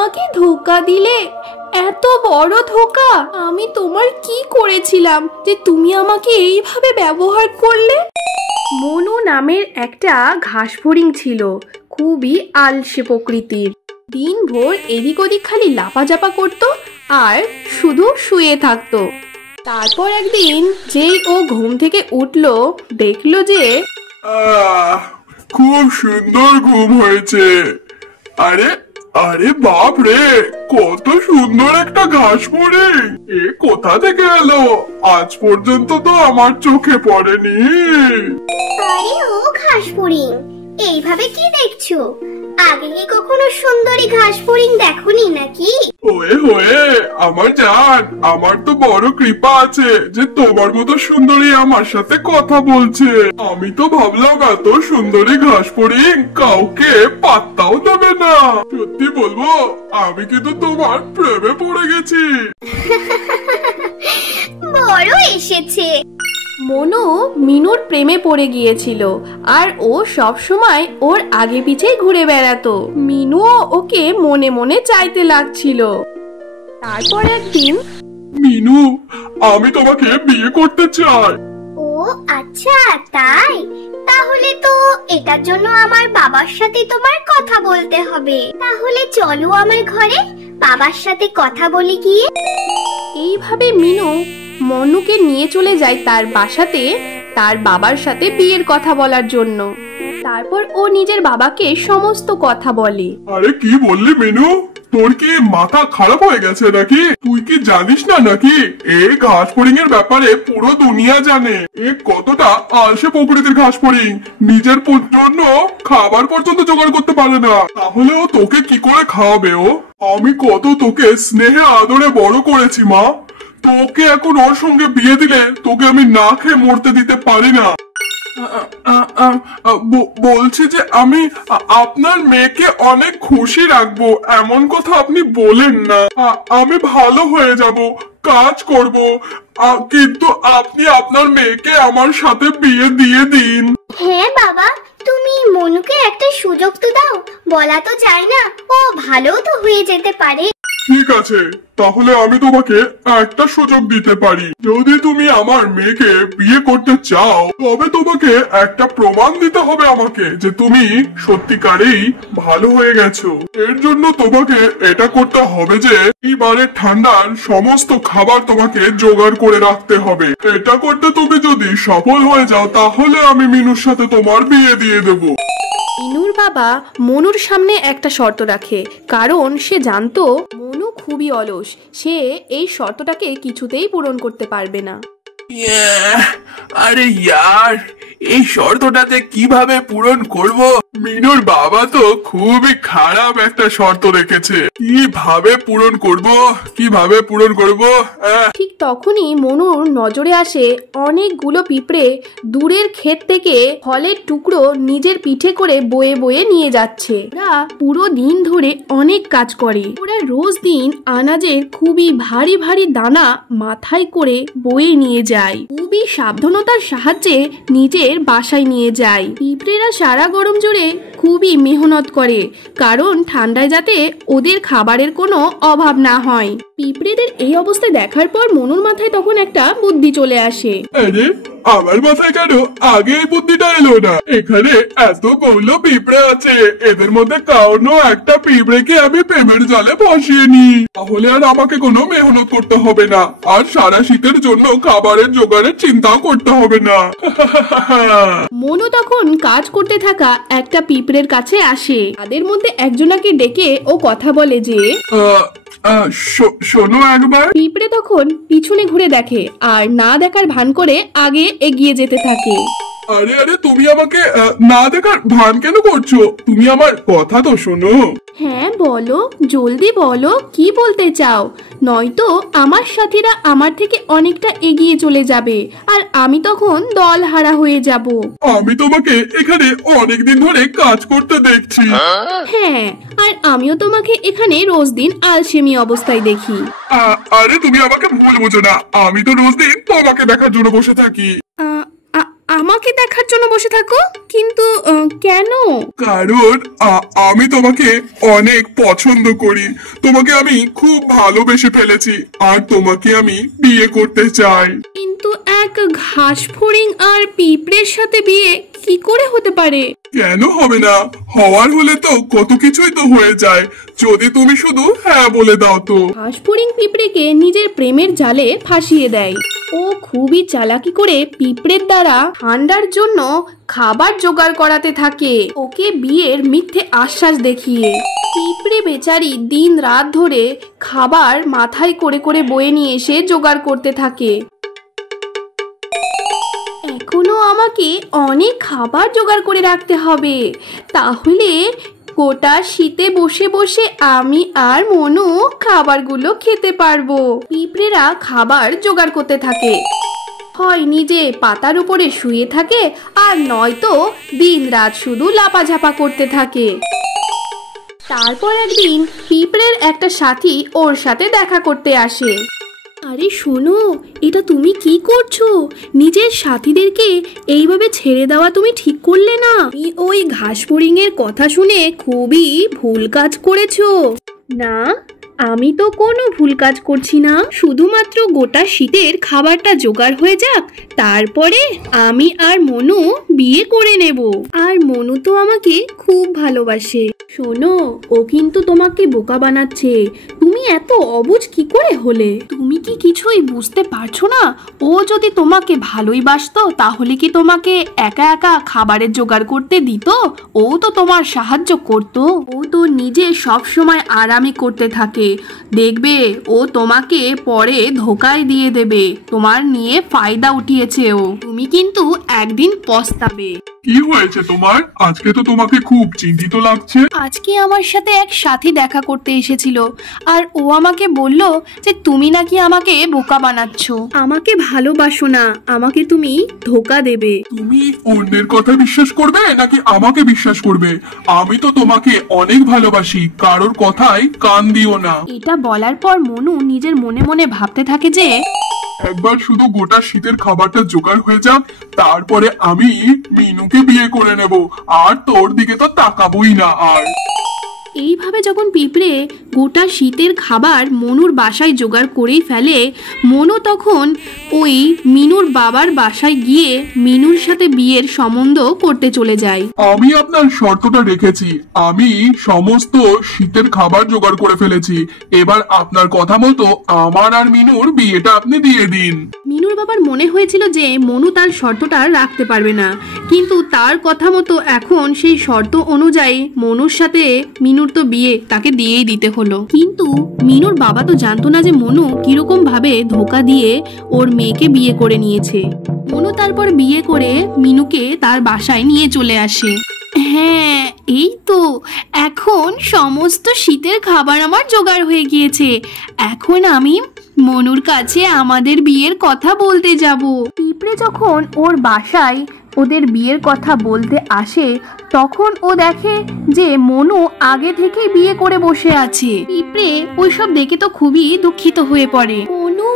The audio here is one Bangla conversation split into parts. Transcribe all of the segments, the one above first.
আমাকে ধোঁকা দিলে, এত বড় ধোঁকা। আমি তোমার কি করেছিলাম যে তুমি আমাকে এইভাবে ব্যবহার করলে? মনু নামের একটা ঘাস ফড়িং ছিল, খুবই আলসে প্রকৃতির। দিনভর এদিক ওদিক খালি লাপাঝাপা করতো আর শুধু শুয়ে থাকতো। তারপর একদিন যেই ও ঘুম থেকে উঠলো, দেখলো যে খুব সুন্দর ঘুম হয়েছে। আরে আরে বাপ রে, কত সুন্দর একটা ঘাস ফড়িং! এ কোথা থেকে এলো? আজ পর্যন্ত তো আমার চোখে পড়েনি। আরে ও ঘাস ফড়িং, এইভাবে কি দেখছো? আগে কি কখনো সুন্দরী ঘাস ফড়িং দেখোনি নাকি? ওয়ে হয়ে আমার জান, আমার তো বড় কৃপা আছে যে তোমার মতো সুন্দরী আমার সাথে কথা বলছে। আমি তো ভাবলাম এত সুন্দরী ঘাস ফড়িং কাউকে পাত্তাও দেবে না। সত্যি বলবো, আমি কিন্তু তোমার প্রেমে পড়ে গেছি। বড় এসেছে। মনু মিনুর প্রেমে পড়ে গিয়েছিল আর ও সব সময় ওর আগে পিছে ঘুরে বেড়াতো। মিনুও ওকে মনে মনে চাইতে লাগছিল। তারপর একদিন, মিনু, আমি তোমাকে বিয়ে করতে চাই। ও আচ্ছা তাই, তাহলে তো এটার জন্য আমার বাবার সাথে তোমার কথা বলতে হবে। তাহলে চলো আমার ঘরে, বাবার সাথে কথা বলি গিয়ে। এইভাবে মিনু মনুকে নিয়ে চলে যায় তার বাসাতে তার বাবার সাথে বিয়ের কথা বলার জন্য। তারপর ও নিজের বাবাকে সমস্ত কথা বলে। আরে কি বললি মিনু? তোর কি মাথা খারাপ হয়ে গেছে নাকি? তুই কি জানিস না নাকি এই ঘাস ফড়িং এর ব্যাপারে পুরো দুনিয়া জানে। এ কতটা আলসে প্রকৃতির ঘাস ফড়িং, নিজের জন্য খাবার পর্যন্ত জোগাড় করতে পারে না। তাহলে ও তোকে কি করে খাওয়াবে? ও আমি কত তোকে স্নেহে আদরে বড় করেছি মা, তোকে এখন ওর সঙ্গে বিয়ে দিলে তোকে আমি না খেয়ে মরতে দিতে পারি না। বলছি যে আমি আপনার মেয়েকে অনেক খুশি রাখবো, এমন কথা আপনি বলেন না। আমি ভালো হয়ে যাব, কাজ করব, কিন্তু আপনি আপনার মেয়েকে আমার সাথে বিয়ে দিয়ে দিন। হ্যাঁ বাবা, তুমি মনুকে একটা সুযোগ তো দাও, বলা তো যায় না, ও ভালো তো হয়ে যেতে পারে। ঠিক আছে, তাহলে আমি তোমাকে একটা সুযোগ দিতে পারি। যদি তুমি আমার মেয়েকে বিয়ে করতে চাও, তবে তোমাকে একটা প্রমাণ দিতে হবে আমাকে যে তুমি সত্যিকারেই ভালো হয়ে গেছো। এর জন্য তোমাকে এটা করতে হবে যে এইবারে ঠান্ডার সমস্ত খাবার তোমাকে জোগাড় করে রাখতে হবে। এটা করতে তুমি যদি সফল হয়ে যাও, তাহলে আমি মিনুর সাথে তোমার বিয়ে দিয়ে দেবো। মিনুর বাবা মনুর সামনে একটা শর্ত রাখে, কারণ সে জানতো মনু খুবই অলস, সে এই শর্তটাকে কিছুতেই পূরণ করতে পারবে না। আরে ইয়ার, এই শর্তটাতে কিভাবে পূরণ করব? মিনুর বাবা তো খুবই খারাপ একটা শর্ত রেখেছে। কিভাবে পূরণ করব? ঠিক তখনই মনুর নজরে আসে অনেকগুলো পিঁপড়ে দূরের ক্ষেত থেকে ফলের টুকরো নিজের পিঠে করে বয়ে বয়ে নিয়ে যাচ্ছে। ওরা পুরো দিন ধরে অনেক কাজ করে। ওরা রোজ দিন আনাজের খুবই ভারী ভারী দানা মাথায় করে বয়ে নিয়ে যায়, খুবই সাবধানতার সাহায্যে নিজের বাসায় নিয়ে যায়। পিঁপড়েরা সারা গরম জুড়ে খুবই মেহনত করে, কারণ ঠান্ডায় যাতে ওদের খাবারের কোনো অভাব না হয়। পিঁপড়েদের এই অবস্থা দেখার পর মনুর মাথায় তখন একটা বুদ্ধি চলে আসে। আরে আমার মাথায় কেন আগে এই বুদ্ধিটা এলো না? এখানে এতগুলো পিঁপড়ে আছে, এদের মধ্যে কাউনো একটা পিঁপড়েকে আমি প্রেমের জালে বসিয়ে নি, তাহলে আর আমাকে কোনো মেহনত করতে হবে না, আর সারা শীতের জন্য খাবারের জোগাড়ের চিন্তাও করতে হবে না। মনু তখন কাজ করতে থাকা একটা পিঁপড়ের কাছে আসে। তাদের মধ্যে একজনাকে ডেকে ও কথা বলে যে, শোনো একবার। পিঁপড়ে তখন পিছনে ঘুরে দেখে আর না দেখার ভান করে আগে এগিয়ে যেতে থাকে। আরে আরে, তুমি আমাকে না দেখার ভান কেন করছো? তুমি আমার কথা তো শোনো। হ্যাঁ বলো, জলদি বলো কি বলতে চাও, নয়তো আমার সাথীরা আমার থেকে অনেকটা এগিয়ে চলে যাবে আর আমি তখন দল হারা হয়ে যাব। আমি তোমাকে এখানে অনেকদিন ধরে কাজ করতে দেখছি। হ্যাঁ, আর আমিও তোমাকে এখানে রোজ দিন আলসেমি অবস্থায় দেখি। আরে তুমি আমাকে ভুল বুঝো না, আমি তো রোজ দিন তোমাকে দেখার জন্য বসে থাকি। আমাকে দেখার জন্য বসে থাকো, কিন্তু কেন? কারণ আমি তোমাকে অনেক পছন্দ করি, তোমাকে আমি খুব ভালোবেসে ফেলেছি, আর তোমাকে আমি বিয়ে করতে চাই। কিন্তু এক ঘাস ফড়িং আর পিঁপড়ের সাথে বিয়ে কি করে হতে পারে? কেন হবে না? হওয়ার হলে তো কত কিছুই তো হয়ে যায়, যদি তুমি শুধু হ্যাঁ বলে দাও তো। ঘাস ফড়িং পিঁপড়েকে নিজের প্রেমের জালে ফাঁসিয়ে দেয়। ও খুবই চালাকি করে পিঁপড়ের দ্বারা ঠান্ডার জন্য খাবার জোগাড় করাতে থাকে, ওকে বিয়ের মিথ্যে আশ্বাস দেখিয়ে। পিঁপড়ে বেচারি দিন রাত ধরে খাবার মাথায় করে করে বয়ে নিয়ে এসে জোগাড় করতে থাকে। এখনো আমাকে অনেক খাবার জোগাড় করে রাখতে হবে, তাহলে গোটা শীতে বসে বসে আমি আর মনু খাবারগুলো খেতে পারবো। পিঁপড়েরা খাবার জোগাড় করতে থাকে, হয় নিজে পাতার উপরে শুয়ে থাকে, আর নয়তো দিন রাত শুধু লাপাঝাপা করতে থাকে। তারপর একদিন পিঁপড়ের একটা সাথী ওর সাথে দেখা করতে আসে। আরে শোনো, এটা তুমি কি করছো? নিজের সাথীদেরকে এইভাবে ছেড়ে দেওয়া তুমি ঠিক করলে না। তুমি ওই ঘাস ফড়িং এর কথা শুনে খুবই ভুল কাজ করেছো। না, আমি তো কোনো ভুল কাজ করছি না, শুধুমাত্র গোটা শীতের খাবারটা জোগাড় হয়ে যাক, তারপরে আমি আর মনু বিয়ে করে নেব। আর মনু তো আমাকে খুব ভালোবাসে। শোনো, ও কিন্তু তোমাকে বোকা বানাচ্ছে। তুমি এত অবুঝ কি করে হলে? তুমি কি কিছুই বুঝতে পারছো না? ও যদি তোমাকে ভালোই বাসতো তাহলে কি তোমাকে একা একা খাবারের জোগাড় করতে দিত? ও তো তোমার সাহায্য করত। ও তো নিজে সব সময় আরামই করতে থাকে। দেখবে ও তোমাকে পরে ধোকায় দিয়ে দেবে। তোমার নিয়ে ফায়দা উঠিয়েছে ও। তুমি কিন্তু একদিন পস্তাবে। কি হয়েছে তোমার? আজকে তো তোমাকে খুব চিন্তিত লাগছে। আজকে আমার সাথে এক সাথী দেখা করতে এসেছিল, আর ও আমাকে বলল যে তুমি নাকি আমাকে বোকা বানাচ্ছ, আমাকে ভালোবাসো না, আমাকে তুমি ধোকা দেবে। তুমি অন্যের কথা বিশ্বাস করবে নাকি আমাকে বিশ্বাস করবে? আমি তো তোমাকে অনেক ভালোবাসি, কারোর কথায় কান দিও না। এটা বলার পর মনু নিজের মনে মনে ভাবতে থাকে যে একবার শুধু গোটা শীতের খাবারটা জোগাড় হয়ে যাক, তারপরে আমি মিনুকে বিয়ে করে নেব, আর তোর দিকে তো তাকাবোই না আর। এইভাবে যখন পিঁপড়ে গোটা শীতের খাবার মনুর বাসায় জোগাড় করেই ফেলে, মনু তখন ওই মিনুর বাবার বাসায় গিয়ে মিনুর সাথে বিয়ের সম্বন্ধ করতে চলে যায়। আমি আপনার শর্তটা রেখেছি, আমি সমস্ত শীতের খাবার জোগাড় করে ফেলেছি, এবার আপনার কথা মতো আমার আর মিনুর বিয়েটা আপনি দিয়ে দিন। মিনুর বাবার মনে হয়েছিল যে মনু তার শর্তটা রাখতে পারবে না, কিন্তু তার কথা মতো এখন সেই শর্ত অনুযায়ী মনুর সাথে মিনুর তো বিয়ে তাকে দিয়েই দিতে হলো। কিন্তু মিনুর বাবা তো জানতো না যে মনু কিরকম ভাবে ধোকা দিয়ে ওর মেয়েকে বিয়ে করে নিয়েছে। মনু তারপর বিয়ে করে মিনুকে তার বাসায় নিয়ে চলে আসে। হ্যাঁ, এই তো এখন সমস্ত শীতের খাবার আমার জোগাড় হয়ে গিয়েছে। এখন আমি মনুর কাছে আমাদের বিয়ের কথা বলতে যাব। পিঁপড়ে যখন ওর বাসায় ওদের বিয়ের কথা বলতে আসে, তখন ও দেখে যে মনু আগে থেকেই বিয়ে করে বসে আছে। পিঁপড়ে ওইসব দেখে তো খুবই দুঃখিত হয়ে পড়ে। মনু,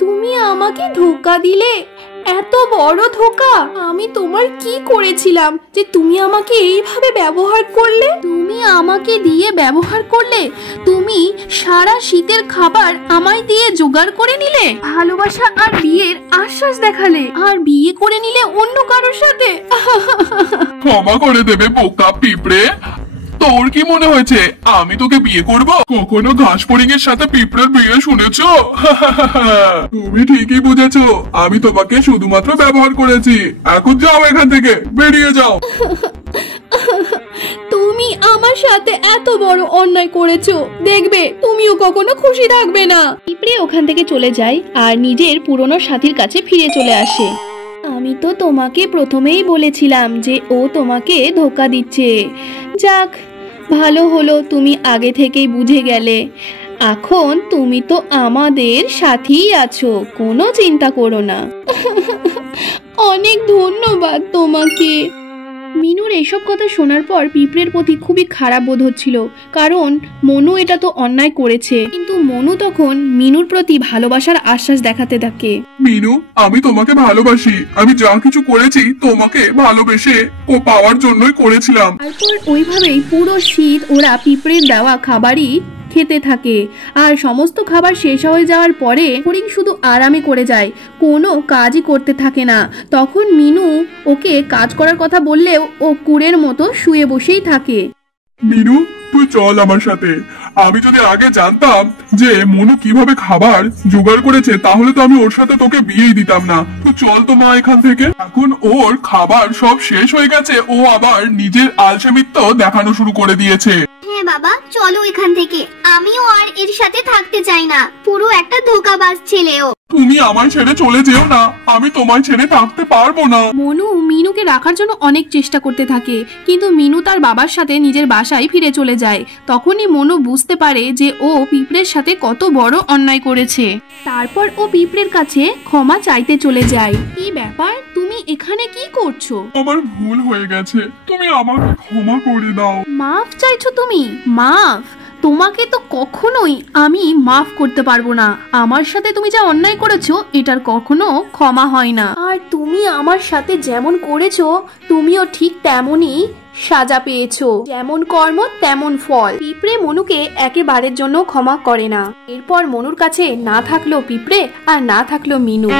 তুমি আমাকে ধোকা দিলে, এত বড় ধোকা। আমি তোমার কি করেছিলাম যে তুমি আমাকে এইভাবে ব্যবহার করলে? তুমি আমাকে দিয়ে ব্যবহার করলে, তুমি সারা শীতের খাবার আমায় দিয়ে জোগাড় করে নিলে, ভালোবাসা আর বিয়ের আশ্বাস দেখালে, আর বিয়ে করে নিলে অন্য কারোর সাথে। ক্ষমা করে দেবে বোকা পিঁপড়ে। তোর কি মনে হয়েছে আমি তোকে বিয়ে করব? কখনো ঘাস ফড়িং এর সাথে পিঁপড়ের বিয়ে শুনেছো? তুমি ঠিকই বুঝেছো, আমি তোমাকে শুধুমাত্র ব্যবহার করেছি। এখন যাও এখান থেকে, বেরিয়ে যাও। তুমি আমার সাথে এত বড় অন্যায় করেছো, দেখবে তুমিও কখনো খুশি থাকবে না। পিঁপড়ে ওখান থেকে চলে যায় আর নিজের পুরনো সাথীর কাছে ফিরে চলে আসে। আমি তো তোমাকে প্রথমেই বলেছিলাম যে ও তোমাকে ধোকা দিচ্ছে। যাক, ভালো হলো তুমি আগে থেকেই বুঝে গেলে। এখন তুমি তো আমাদের সাথেই আছো, কোনো চিন্তা করো না। অনেক ধন্যবাদ তোমাকে। মিনুর এসব কথা শোনার পর পিঁপড়ের প্রতি খুবই খারাপ বোধ হচ্ছিল, কারণ মনু এটা তো অন্যায় করেছে। কিন্তু মনু তখন মিনুর প্রতি ভালোবাসার আশ্বাস দেখাতে থাকে। মিনু, আমি তোমাকে ভালোবাসি। আমি যা কিছু করেছি তোমাকে ভালোবেসে ও পাওয়ার জন্যই করেছিলাম। তারপর ওইভাবেই পুরো শীত ওরা পিঁপড়ের দেওয়া খাবারই খেতে থাকে। আর সমস্ত খাবার শেষ হয়ে যাওয়ার পরে হরিণ শুধু আরামই করে যায়, কোনো কাজই করতে থাকে না। তখন মিনু ওকে কাজ করার কথা বললেও ও কুড়ের মতো শুয়ে বসেই থাকে। মিনু, তুই চল আমার সাথে। আমি যদি আগে জানতাম যে মনু কিভাবে খাবার জোগাড় করেছে, তাহলে তো আমি ওর সাথে তোকে বিয়েই দিতাম না। তুই চল তো মা এখান থেকে। এখন ওর খাবার সব শেষ হয়ে গেছে, ও আবার নিজের আলসেমিত্ব দেখানো শুরু করে দিয়েছে। হ্যাঁ বাবা, চলো এখান থেকে। আমিও আর এর সাথে থাকতে চাই না, পুরো একটা ধোঁকাবাজ ছেলেও। তুমি আমায় ছেড়ে চলে যেও না, আমি তোমায় ছেড়ে থাকতে পারবো না। মনু মিনুকে রাখার জন্য অনেক চেষ্টা করতে থাকে, কিন্তু মিনু তার বাবার সাথে নিজের বাসায় ফিরে চলে যায়। তখনই মনু বুঝতে পারে যে ও পিঁপড়ের সাথে কত বড় অন্যায় করেছে। তারপর ও পিঁপড়ের কাছে ক্ষমা চাইতে চলে যায়। কি ব্যাপার, তুমি এখানে কি করছো? আমার ভুল হয়ে গেছে, তুমি আমাকে ক্ষমা করে দাও। মাফ চাইছো তুমি? মাফ? তোমাকে তো কখনোই আমি মাফ করতে পারবো না। আমার সাথে তুমি যা অন্যায় করেছো এটার কখনো ক্ষমা হয় না। আর তুমি আমার সাথে যেমন করেছো তুমিও ঠিক তেমনই সাজা পেয়েছো। যেমন কর্ম তেমন ফল। পিঁপড়ে মনুকে একেবারের জন্য ক্ষমা করে না। এরপর মনুর কাছে না থাকলো পিঁপড়ে আর না থাকলো মিনু।